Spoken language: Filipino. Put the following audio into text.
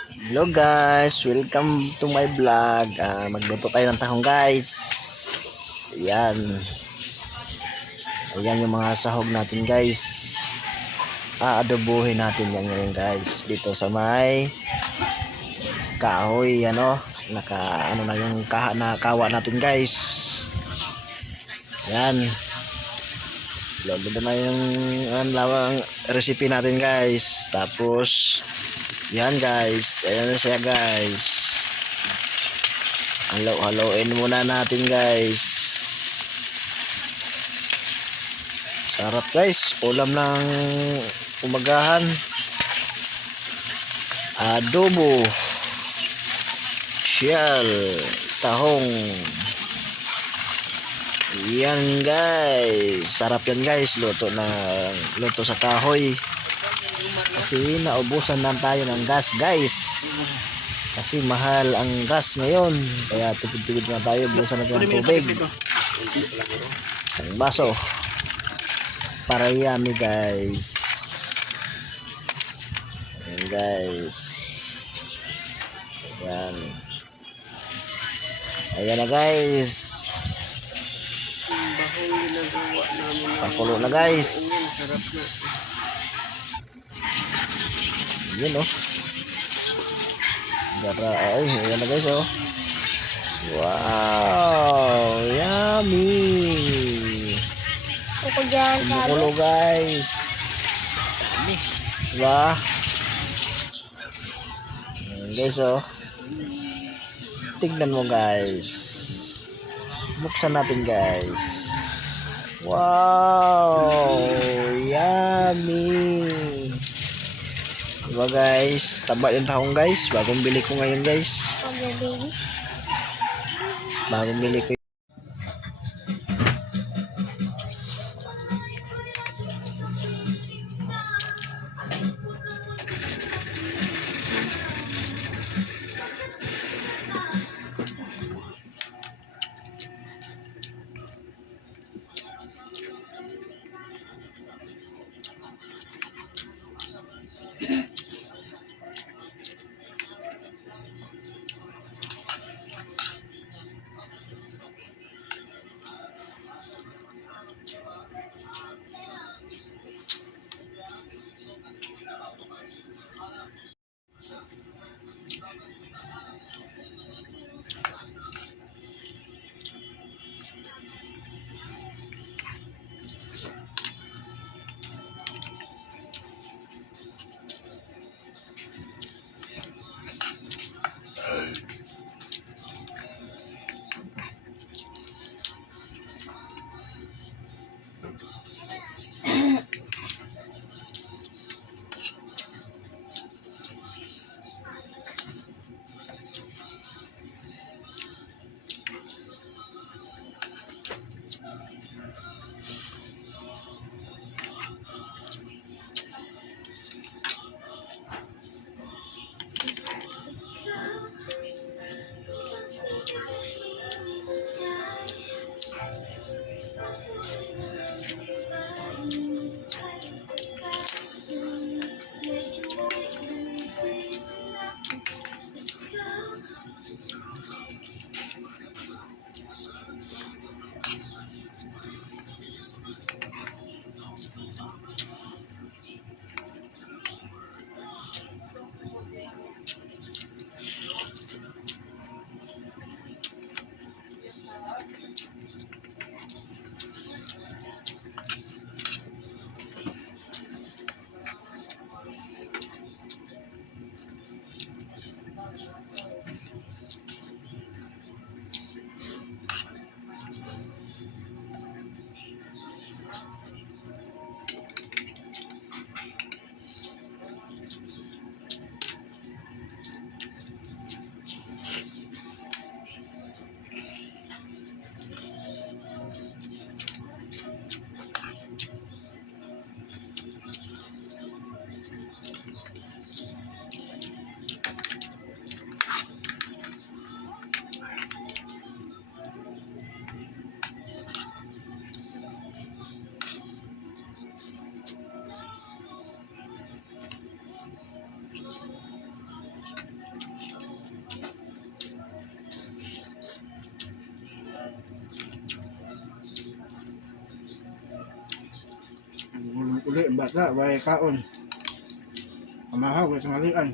Hello guys, welcome to my vlog. Magluto tayo ng tahong guys. Ayan. Ayan yung mga sahog natin guys. Aadobohin natin yan ngayon guys. Dito sa may kahoy, ano na yung kawa natin guys. Ayan. Lodo na yung lawang recipe natin guys. Tapos yan guys, ayan na siya guys. Halo-haloin muna natin guys. Sarap guys, ulam ng umagahan. Adobo, shell, tahong. Yan guys, sarap yan guys, luto sa kahoy. Kasi naubusan lang tayo ng gas guys. Kasi mahal ang gas ngayon. Kaya tipid-tipid na tayo. Busan natin ng tubig. Isang baso. Para yummy guys. Ayan guys. Ayan. Ayan na guys. Pakulo na guys. Yun ay, ayan na guys wow, yummy. Kumukulo guys, diba? Ayan guys tignan mo guys, buksan natin guys. Wow, yummy. Diba guys, taba yung tahong guys. Bagong bili ko ngayon guys. Bagong bili ko. tanghali, bata, bay kaon. Amahaw, bay tanghalian.